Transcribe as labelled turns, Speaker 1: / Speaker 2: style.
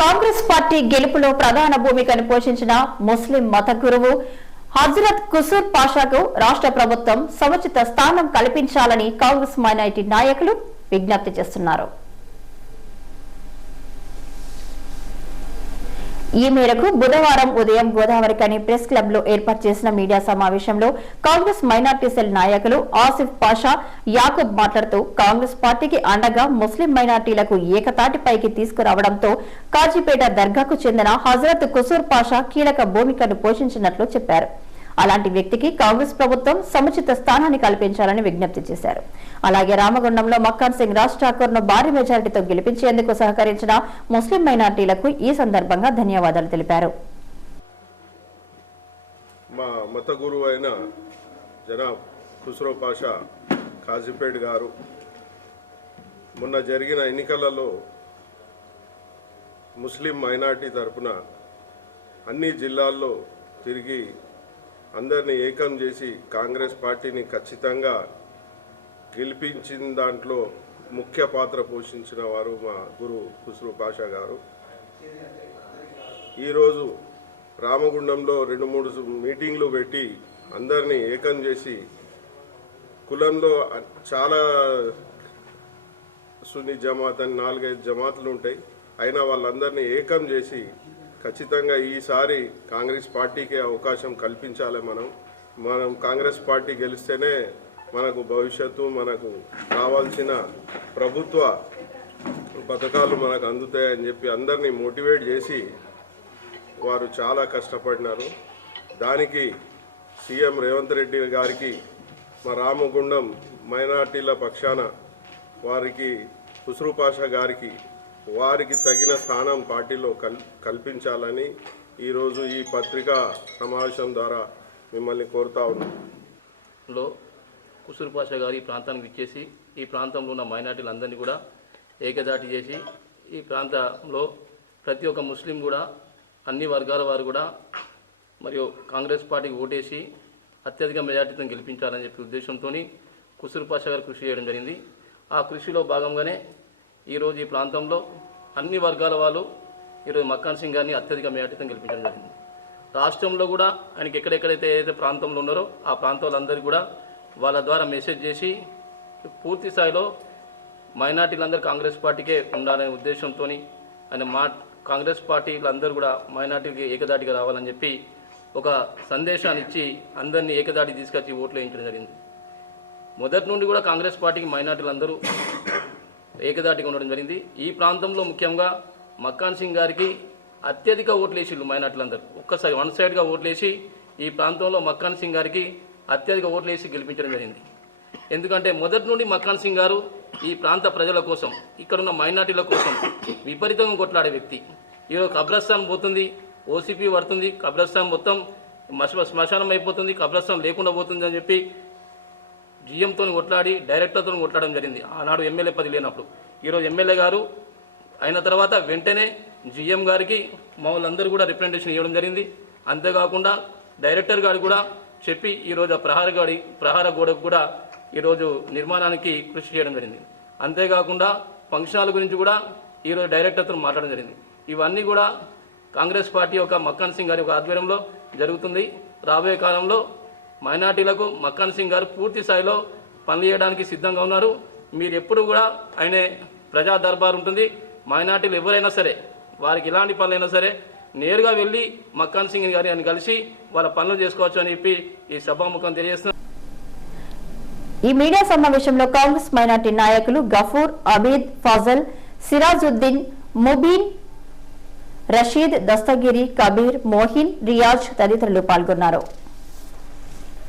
Speaker 1: Congress party గెలుపులో ప్రధాన భూమికను పోషించిన ముస్లిం మత గురువు హజరత్ కుసూర్ పాషాకు రాష్ట్ర ప్రభుత్వం సముచిత స్థానం కల్పించాలని కాంగ్రెస్ మైనారిటీ నాయకులు విజ్ఞప్తి చేస్తున్నారు. ఈ మేరకు బుధవారం ఉదయం గోదావరికని ప్రెస్ క్లబ్లో ఏర్పాటు చేసిన మీడియా సమావేశంలో కాంగ్రెస్ మైనార్టీ సెల్ నాయకులు ఆసిఫ్ పాషా యాకూబ్ మాట్లాడుతూ కాంగ్రెస్ పార్టీకి అండగా ముస్లిం మైనార్టీలకు ఏకతాటిపైకి తీసుకురావడంతో కాజీపేట దర్గాకు చెందిన హజరత్ కుసూర్ పాషా కీలక భూమికను పోషించినట్లు చెప్పారు. అలాంటి వ్యక్తికి కాంగ్రెస్ ప్రభుత్వం సముచిత స్థానాన్ని కల్పించాలని విజ్ఞప్తి చేశారు. అలాగే రామగుండంలో మక్కాన్ సింగ్ రాజ్ ఠాకూర్ను భారీ మెజారిటీతో గెలిపించేందుకు సహకరించిన ముస్లిం మైనార్టీలకు ఈ సందర్భంగా ధన్యవాదాలు తెలిపారు.
Speaker 2: మా మత గురువు అయిన జనాబ్ ఖుస్రో పాషా కాజీపేట్ గారు మొన్న జరిగిన ఎన్నికలలో ముస్లిం మైనార్టీ తరపున అన్ని జిల్లాల్లో తిరిగి అందరినీ ఏకం చేసి కాంగ్రెస్ పార్టీని ఖచ్చితంగా గెలిపించిన దాంట్లో ముఖ్య పాత్ర పోషించిన వారు మా గురు ఖుస్రో పాషా గారు. ఈరోజు రామగుండంలో రెండు మూడు మీటింగ్లు పెట్టి అందరినీ ఏకం చేసి కులంలో చాలా సున్ని జమాత్ అని నాలుగైదు జమాతులు ఉంటాయి. అయినా వాళ్ళందరినీ ఏకం చేసి ఖచ్చితంగా ఈసారి కాంగ్రెస్ పార్టీకి అవకాశం కల్పించాలి మనం. మనం కాంగ్రెస్ పార్టీ గెలిస్తేనే మనకు భవిష్యత్తు మనకు కావాల్సిన ప్రభుత్వ పథకాలు మనకు అందుతాయని చెప్పి అందరినీ మోటివేట్ చేసి వారు చాలా కష్టపడినారు. దానికి సీఎం రేవంత్ రెడ్డి గారికి మా రామగుండం మైనార్టీల పక్షాన వారికి హుసరుపాష గారికి వారికి తగిన స్థానం పార్టీలో కల్ కల్పించాలని ఈరోజు ఈ పత్రికా సమావేశం ద్వారా మిమ్మల్ని కోరుతా
Speaker 3: ఉన్నాంలో కుసూరు పాష గారు ఈ ప్రాంతానికి ఇచ్చేసి ఈ ప్రాంతంలో ఉన్న మైనార్టీలందరినీ కూడా ఏకదాటి చేసి ఈ ప్రాంతంలో ప్రతి ఒక్క ముస్లిం కూడా అన్ని వర్గాల వారు కూడా మరియు కాంగ్రెస్ పార్టీకి ఓటేసి అత్యధిక మెజార్టీతో గెలిపించాలని చెప్పి ఉద్దేశంతో కుసూరు పాష గారు కృషి చేయడం జరిగింది. ఆ కృషిలో భాగంగానే ఈరోజు ఈ ప్రాంతంలో అన్ని వర్గాల వాళ్ళు ఈరోజు మక్కాన్ సింగ్ గారిని అత్యధిక మేటితం గెలిపించడం జరిగింది. రాష్ట్రంలో కూడా ఆయనకి ఎక్కడెక్కడైతే ఏదైతే ప్రాంతంలో ఉన్నారో ఆ ప్రాంతాలందరికీ కూడా వాళ్ళ ద్వారా మెసేజ్ చేసి పూర్తి స్థాయిలో మైనార్టీలందరూ కాంగ్రెస్ పార్టీకే ఉండాలనే ఉద్దేశంతో ఆయన మా కాంగ్రెస్ పార్టీలందరూ కూడా మైనార్టీకి ఏకదాటిగా రావాలని చెప్పి ఒక సందేశాన్ని ఇచ్చి అందరినీ ఏకదాటి తీసుకొచ్చి ఓట్లు వేయించడం జరిగింది. మొదటి నుండి కూడా కాంగ్రెస్ పార్టీకి మైనార్టీలందరూ ఏకదాటిగా ఉండడం జరిగింది. ఈ ప్రాంతంలో ముఖ్యంగా మక్కాన్ సింగ్ గారికి అత్యధిక ఓట్లేసిళ్ళు మైనార్టీలందరూ. ఒక్కసారి వన్ సైడ్గా ఓట్లేసి ఈ ప్రాంతంలో మక్కాన్ సింగ్ గారికి అత్యధిక ఓట్లేసి గెలిపించడం జరిగింది. ఎందుకంటే మొదటి నుండి మక్కాన్ సింగ్ గారు ఈ ప్రాంత ప్రజల కోసం ఇక్కడున్న మైనార్టీల కోసం విపరీతంగా కొట్లాడే వ్యక్తి. ఈరోజు కబ్రస్థాన్ పోతుంది ఓసీపీ పడుతుంది కబ్రస్థాన్ మొత్తం శ్మశానం అయిపోతుంది కబ్రస్థానం లేకుండా పోతుంది అని చెప్పి జీఎంతో కొట్లాడి డైరెక్టర్తో కొట్లాడడం జరిగింది. ఆనాడు ఎమ్మెల్యే పది లేనప్పుడు. ఈరోజు ఎమ్మెల్యే గారు అయిన తర్వాత వెంటనే జిఎం గారికి మా వాళ్ళందరూ కూడా రిప్రజెంటేషన్ ఇవ్వడం జరిగింది. అంతేకాకుండా డైరెక్టర్ గారు కూడా చెప్పి ఈరోజు ఆ ప్రహార గడి ప్రహార గోడకు కూడా ఈరోజు నిర్మాణానికి కృషి చేయడం జరిగింది. అంతేకాకుండా ఫంక్షన్ హాల్ గురించి కూడా ఈరోజు డైరెక్టర్తో మాట్లాడడం జరిగింది. ఇవన్నీ కూడా కాంగ్రెస్ పార్టీ యొక్క మక్కన్ సింగ్ గారి యొక్క ఆధ్వర్యంలో జరుగుతుంది. రాబోయే కాలంలో మైనార్టీలకు మక్కన్ సింగ్ గారు పూర్తి స్థాయిలో పనులు చేయడానికి సిద్ధంగా ఉన్నారు. మీరు ఎప్పుడు కూడా ఆయనే ప్రజా దర్బార్ ఉంటుంది. మైనార్టీలు ఎవరైనా సరే వారికి ఎలాంటి పనులైనా సరే నేరుగా వెళ్ళి మక్కాన్ సింగ్ గారి అని కలిసి వాళ్ళ పనులు చేసుకోవచ్చు అని చెప్పి ఈ సభాముఖం తెలియజేస్తున్నారు
Speaker 1: ఈ మీడియా సమావేశంలో కాంగ్రెస్ మైనార్టీ నాయకులు గఫూర్ అబీద్ ఫజల్ సిరాజుద్దీన్ ముబీన్ రషీద్ దస్తగిరి కబీర్ మోహిన్ రియాజ్ తదితరులు పాల్గొన్నారు.